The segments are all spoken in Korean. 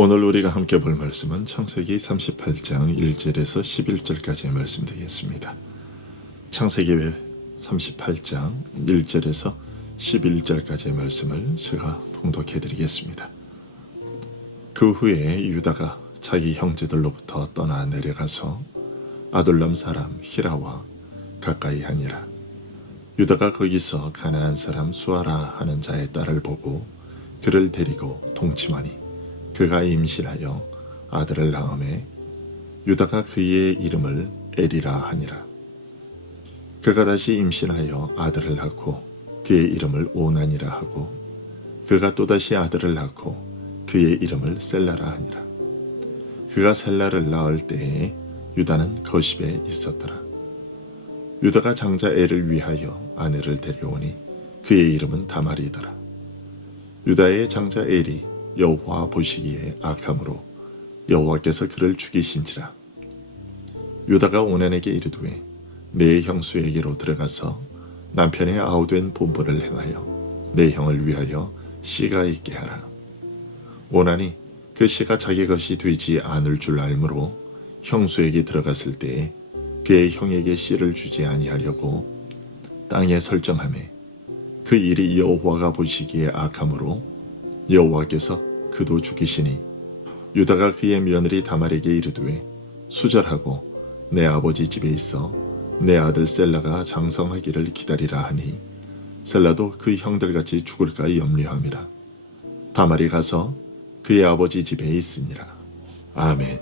오늘 우리가 함께 볼 말씀은 창세기 38장 1절에서 11절까지의 말씀 되겠습니다. 창세기 38장 1절에서 11절까지의 말씀을 제가 봉독해 드리겠습니다. 그 후에 유다가 자기 형제들로부터 떠나 내려가서 아둘람 사람 히라와 가까이 하니라. 유다가 거기서 가나안 사람 수아라 하는 자의 딸을 보고 그를 데리고 동침하니 그가 임신하여 아들을 낳음에 유다가 그의 이름을 엘이라 하니라. 그가 다시 임신하여 아들을 낳고 그의 이름을 오난이라 하고 그가 또다시 아들을 낳고 그의 이름을 셀라라 하니라. 그가 셀라를 낳을 때에 유다는 거십에 있었더라. 유다가 장자 엘을 위하여 아내를 데려오니 그의 이름은 다말이더라. 유다의 장자 엘이 여호와 보시기에 악함으로 여호와께서 그를 죽이신지라. 유다가 오난에게 이르되 내 형수에게로 들어가서 남편의 아우된 본분을 행하여 내 형을 위하여 씨가 있게 하라. 오난이 그 씨가 자기 것이 되지 않을 줄 알므로 형수에게 들어갔을 때에 그의 형에게 씨를 주지 아니하려고 땅에 설정하매 그 일이 여호와가 보시기에 악함으로 여호와께서 그도 죽이시니 유다가 그의 며느리 다말에게 이르되 수절하고 내 아버지 집에 있어 내 아들 셀라가 장성하기를 기다리라 하니 셀라도 그 형들같이 죽을까 염려함이라. 다말이 가서 그의 아버지 집에 있으니라. 아멘.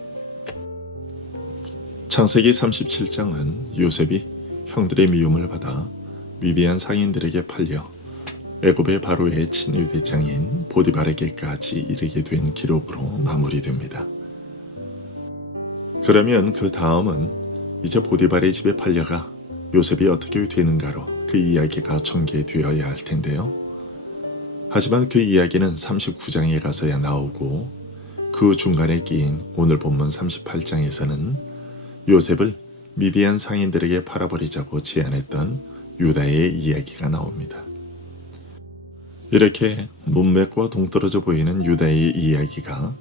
창세기 37장은 요셉이 형들의 미움을 받아 미디안 상인들에게 팔려 애굽의 바로의 친위대장인 보디발에게까지 이르게 된 기록으로 마무리됩니다. 그러면 그 다음은 이제 보디발의 집에 팔려가 요셉이 어떻게 되는가로 그 이야기가 전개되어야 할 텐데요. 하지만 그 이야기는 39장에 가서야 나오고 그 중간에 끼인 오늘 본문 38장에서는 요셉을 미디안 상인들에게 팔아버리자고 제안했던 유다의 이야기가 나옵니다. 이렇게 문맥과 동떨어져 보이는 유다의 이야기가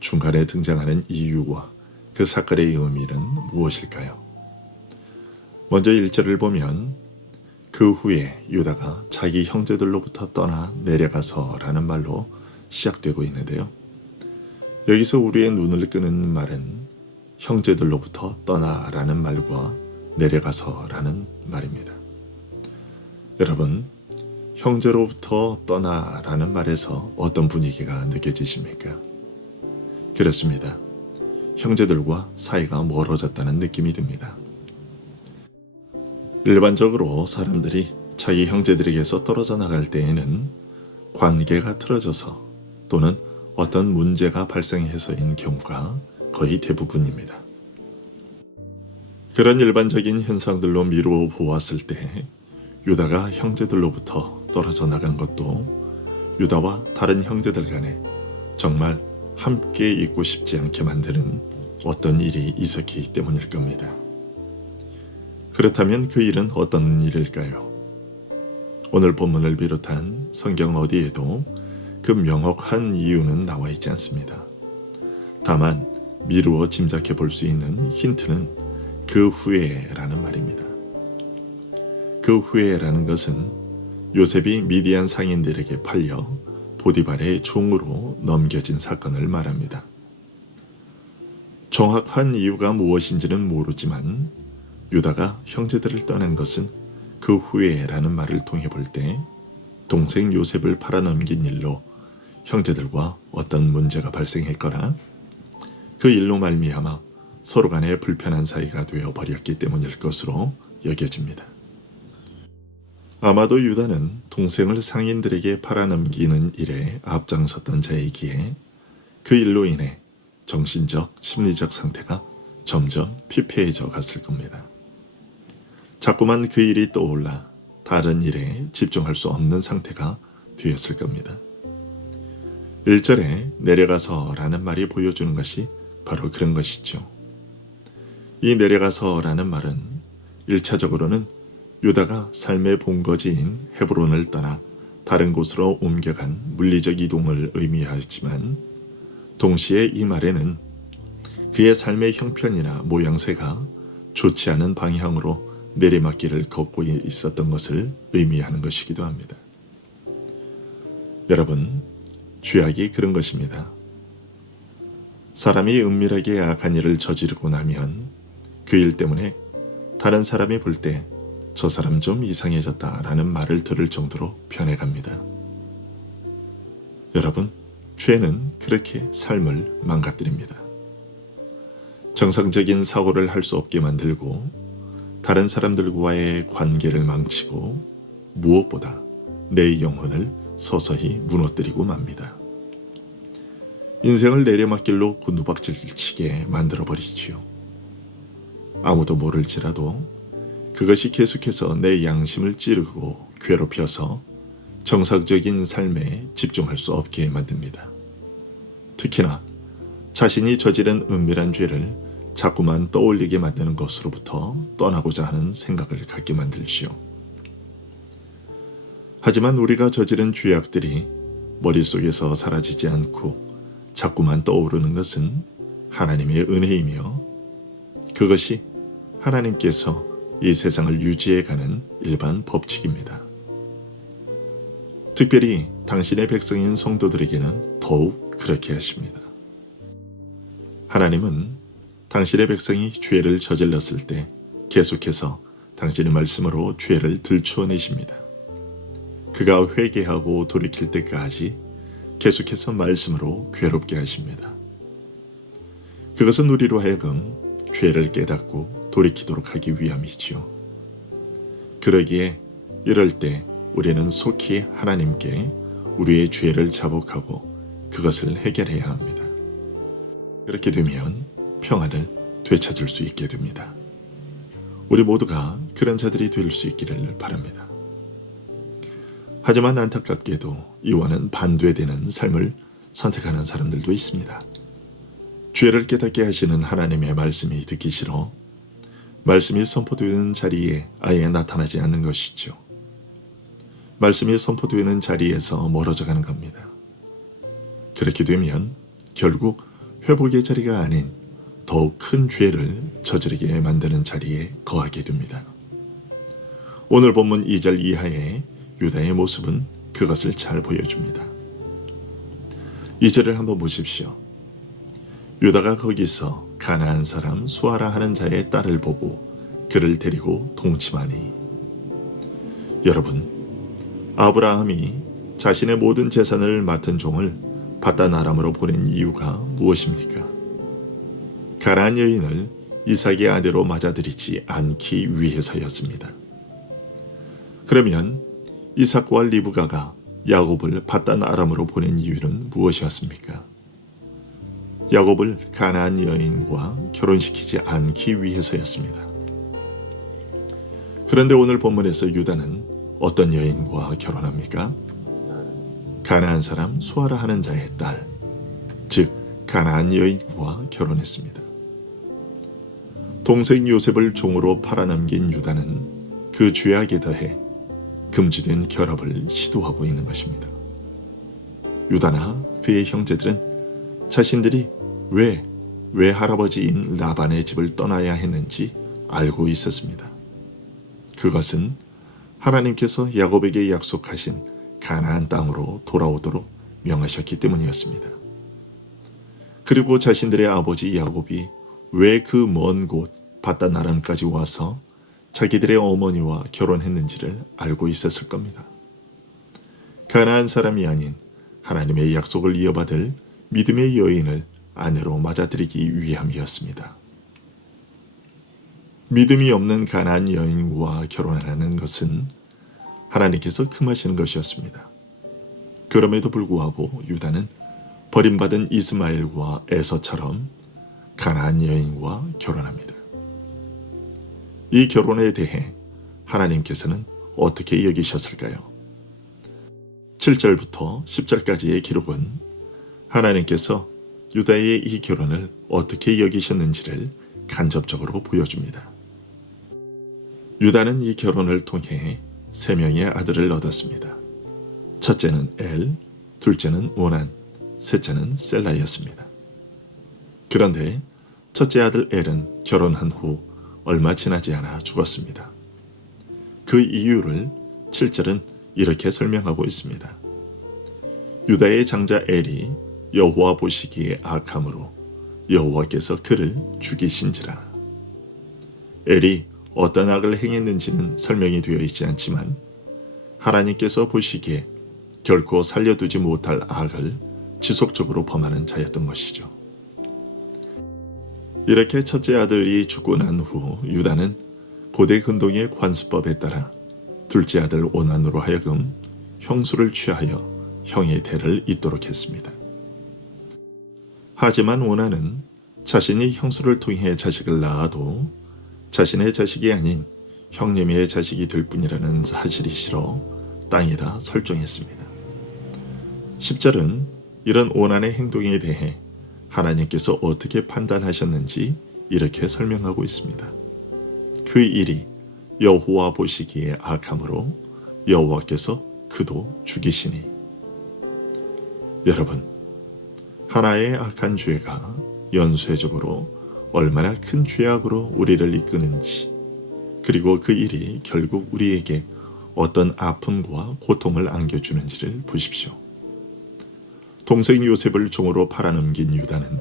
중간에 등장하는 이유와 그 사건의 의미는 무엇일까요? 먼저 1절을 보면 그 후에 유다가 자기 형제들로부터 떠나 내려가서 라는 말로 시작되고 있는데요. 여기서 우리의 눈을 끄는 말은 형제들로부터 떠나 라는 말과 내려가서 라는 말입니다. 여러분, 형제로부터 떠나라는 말에서 어떤 분위기가 느껴지십니까? 그렇습니다. 형제들과 사이가 멀어졌다는 느낌이 듭니다. 일반적으로 사람들이 자기 형제들에게서 떨어져 나갈 때에는 관계가 틀어져서 또는 어떤 문제가 발생해서인 경우가 거의 대부분입니다. 그런 일반적인 현상들로 미루어 보았을 때 유다가 형제들로부터 떨어져 나간 것도 유다와 다른 형제들 간에 정말 함께 있고 싶지 않게 만드는 어떤 일이 있었기 때문일 겁니다. 그렇다면 그 일은 어떤 일일까요? 오늘 본문을 비롯한 성경 어디에도 그 명확한 이유는 나와 있지 않습니다. 다만 미루어 짐작해 볼 수 있는 힌트는 그 후에라는 말입니다. 그 후에라는 것은 요셉이 미디안 상인들에게 팔려 보디발의 종으로 넘겨진 사건을 말합니다. 정확한 이유가 무엇인지는 모르지만 유다가 형제들을 떠난 것은 그 후에라는 말을 통해 볼 때 동생 요셉을 팔아넘긴 일로 형제들과 어떤 문제가 발생했거나 그 일로 말미암아 서로 간에 불편한 사이가 되어버렸기 때문일 것으로 여겨집니다. 아마도 유다는 동생을 상인들에게 팔아넘기는 일에 앞장섰던 자이기에 그 일로 인해 정신적, 심리적 상태가 점점 피폐해져 갔을 겁니다. 자꾸만 그 일이 떠올라 다른 일에 집중할 수 없는 상태가 되었을 겁니다. 1절에 내려가서 라는 말이 보여주는 것이 바로 그런 것이죠. 이 내려가서 라는 말은 1차적으로는 유다가 삶의 본거지인 헤브론을 떠나 다른 곳으로 옮겨간 물리적 이동을 의미하지만 동시에 이 말에는 그의 삶의 형편이나 모양새가 좋지 않은 방향으로 내리막길을 걷고 있었던 것을 의미하는 것이기도 합니다. 여러분, 죄악이 그런 것입니다. 사람이 은밀하게 악한 일을 저지르고 나면 그 일 때문에 다른 사람이 볼 때 저 사람 좀 이상해졌다라는 말을 들을 정도로 변해갑니다. 여러분, 죄는 그렇게 삶을 망가뜨립니다. 정상적인 사고를 할 수 없게 만들고 다른 사람들과의 관계를 망치고 무엇보다 내 영혼을 서서히 무너뜨리고 맙니다. 인생을 내리막길로 곤두박질치게 만들어버리지요. 아무도 모를지라도 그것이 계속해서 내 양심을 찌르고 괴롭혀서 정상적인 삶에 집중할 수 없게 만듭니다. 특히나 자신이 저지른 은밀한 죄를 자꾸만 떠올리게 만드는 것으로부터 떠나고자 하는 생각을 갖게 만들지요. 하지만 우리가 저지른 죄악들이 머릿속에서 사라지지 않고 자꾸만 떠오르는 것은 하나님의 은혜이며 그것이 하나님께서 이 세상을 유지해가는 일반 법칙입니다. 특별히 당신의 백성인 성도들에게는 더욱 그렇게 하십니다. 하나님은 당신의 백성이 죄를 저질렀을 때 계속해서 당신의 말씀으로 죄를 들추어내십니다. 그가 회개하고 돌이킬 때까지 계속해서 말씀으로 괴롭게 하십니다. 그것은 우리로 하여금 죄를 깨닫고 돌이키도록 하기 위함이지요. 그러기에 이럴 때 우리는 속히 하나님께 우리의 죄를 자복하고 그것을 해결해야 합니다. 그렇게 되면 평안을 되찾을 수 있게 됩니다. 우리 모두가 그런 자들이 될 수 있기를 바랍니다. 하지만 안타깝게도 이와는 반대되는 삶을 선택하는 사람들도 있습니다. 죄를 깨닫게 하시는 하나님의 말씀이 듣기 싫어 말씀이 선포되는 자리에 아예 나타나지 않는 것이죠. 말씀이 선포되는 자리에서 멀어져 가는 겁니다. 그렇게 되면 결국 회복의 자리가 아닌 더욱 큰 죄를 저지르게 만드는 자리에 거하게 됩니다. 오늘 본문 2절 이하의 유다의 모습은 그것을 잘 보여줍니다. 2절을 한번 보십시오. 유다가 거기서 가나안 사람 수아라 하는 자의 딸을 보고 그를 데리고 동침하니. 여러분, 아브라함이 자신의 모든 재산을 맡은 종을 바단 아람으로 보낸 이유가 무엇입니까? 가나안 여인을 이삭의 아내로 맞아들이지 않기 위해서였습니다. 그러면 이삭과 리브가가 야곱을 바단 아람으로 보낸 이유는 무엇이었습니까? 야곱을 가나안 여인과 결혼시키지 않기 위해서였습니다. 그런데 오늘 본문에서 유다는 어떤 여인과 결혼합니까? 가나안 사람 수아라 하는 자의 딸, 즉 가나안 여인과 결혼했습니다. 동생 요셉을 종으로 팔아넘긴 유다는 그 죄악에 더해 금지된 결합을 시도하고 있는 것입니다. 유다나 그의 형제들은 자신들이 왜 할아버지인 라반의 집을 떠나야 했는지 알고 있었습니다. 그것은 하나님께서 야곱에게 약속하신 가나안 땅으로 돌아오도록 명하셨기 때문이었습니다. 그리고 자신들의 아버지 야곱이 왜 그 먼 곳 바단 아람까지 와서 자기들의 어머니와 결혼했는지를 알고 있었을 겁니다. 가나안 사람이 아닌 하나님의 약속을 이어받을 믿음의 여인을 아내로 맞아들이기 위함이었습니다. 믿음이 없는 가나안 여인과 결혼하는 것은 하나님께서 금하시는 것이었습니다. 그럼에도 불구하고 유다는 버림받은 이스마엘과 에서처럼 가나안 여인과 결혼합니다. 이 결혼에 대해 하나님께서는 어떻게 여기셨을까요? 7절부터 10절까지의 기록은 하나님께서 유다의 이 결혼을 어떻게 여기셨는지를 간접적으로 보여줍니다. 유다는 이 결혼을 통해 3명의 아들을 얻었습니다. 첫째는 엘, 둘째는 오난, 셋째는 셀라였습니다. 그런데 첫째 아들 엘은 결혼한 후 얼마 지나지 않아 죽었습니다. 그 이유를 7절은 이렇게 설명하고 있습니다. 유다의 장자 엘이 여호와 보시기에 악함으로 여호와께서 그를 죽이신지라. 엘이 어떤 악을 행했는지는 설명이 되어 있지 않지만 하나님께서 보시기에 결코 살려두지 못할 악을 지속적으로 범하는 자였던 것이죠. 이렇게 첫째 아들이 죽고 난 후 유다는 고대 근동의 관습법에 따라 둘째 아들 오난으로 하여금 형수를 취하여 형의 대를 잇도록 했습니다. 하지만 오난은 자신이 형수를 통해 자식을 낳아도 자신의 자식이 아닌 형님의 자식이 될 뿐이라는 사실이 싫어 땅에다 설정했습니다. 10절은 이런 오난의 행동에 대해 하나님께서 어떻게 판단하셨는지 이렇게 설명하고 있습니다. 그 일이 여호와 보시기에 악함으로 여호와께서 그도 죽이시니. 여러분, 하나의 악한 죄가 연쇄적으로 얼마나 큰 죄악으로 우리를 이끄는지, 그리고 그 일이 결국 우리에게 어떤 아픔과 고통을 안겨주는지를 보십시오. 동생 요셉을 종으로 팔아넘긴 유다는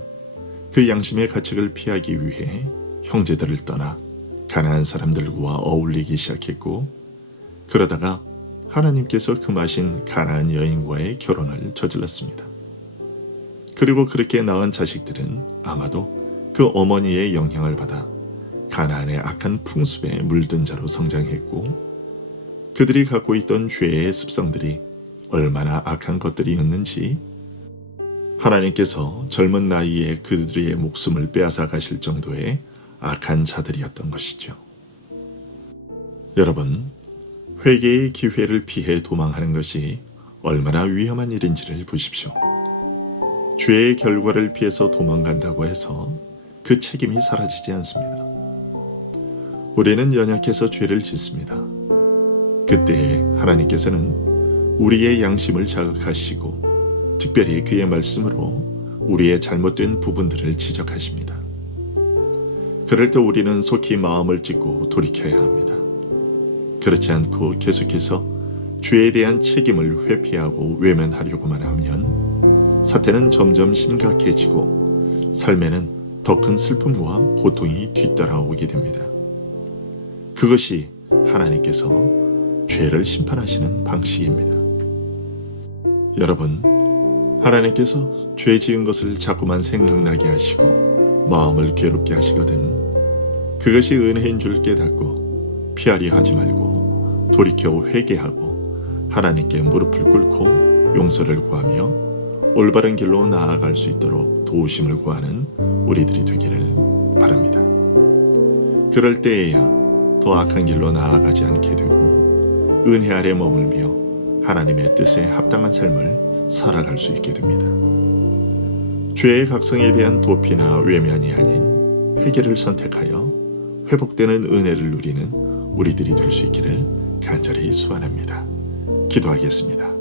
그 양심의 가책을 피하기 위해 형제들을 떠나 가나안 사람들과 어울리기 시작했고, 그러다가 하나님께서 금하신 가나안 여인과의 결혼을 저질렀습니다. 그리고 그렇게 낳은 자식들은 아마도 그 어머니의 영향을 받아 가나안의 악한 풍습에 물든 자로 성장했고, 그들이 갖고 있던 죄의 습성들이 얼마나 악한 것들이었는지 하나님께서 젊은 나이에 그들의 목숨을 빼앗아 가실 정도의 악한 자들이었던 것이죠. 여러분, 회개의 기회를 피해 도망하는 것이 얼마나 위험한 일인지를 보십시오. 죄의 결과를 피해서 도망간다고 해서 그 책임이 사라지지 않습니다. 우리는 연약해서 죄를 짓습니다. 그때에 하나님께서는 우리의 양심을 자극하시고 특별히 그의 말씀으로 우리의 잘못된 부분들을 지적하십니다. 그럴 때 우리는 속히 마음을 찢고 돌이켜야 합니다. 그렇지 않고 계속해서 죄에 대한 책임을 회피하고 외면하려고만 하면 사태는 점점 심각해지고 삶에는 더 큰 슬픔과 고통이 뒤따라오게 됩니다. 그것이 하나님께서 죄를 심판하시는 방식입니다. 여러분, 하나님께서 죄 지은 것을 자꾸만 생각나게 하시고 마음을 괴롭게 하시거든 그것이 은혜인 줄 깨닫고 피하려 하지 말고 돌이켜 회개하고 하나님께 무릎을 꿇고 용서를 구하며 올바른 길로 나아갈 수 있도록 도우심을 구하는 우리들이 되기를 바랍니다. 그럴 때에야 더 악한 길로 나아가지 않게 되고 은혜 아래 머물며 하나님의 뜻에 합당한 삶을 살아갈 수 있게 됩니다. 죄의 각성에 대한 도피나 외면이 아닌 회개를 선택하여 회복되는 은혜를 누리는 우리들이 될 수 있기를 간절히 소원합니다. 기도하겠습니다.